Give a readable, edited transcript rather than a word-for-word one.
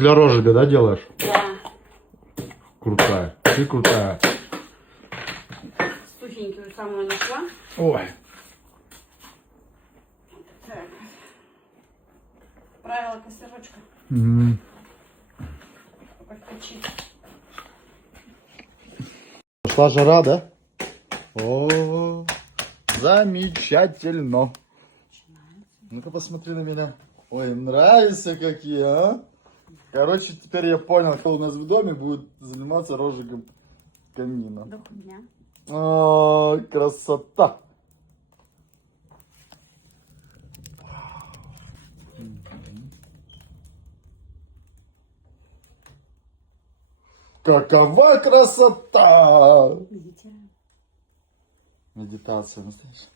для розжига, да, делаешь? Да. Крутая. Ты крутая. Сухенькую самую нашла. Ой. Так. Правила костерочка. Подкачить. Пошла жара, да? О, замечательно. Ну-ка посмотри на меня. Ой, нравится какие, а? Короче, теперь я понял, кто у нас в доме будет заниматься розжигом камина. До хуйня. Ой, красота. Какова красота! Видите? Медитация настоящая.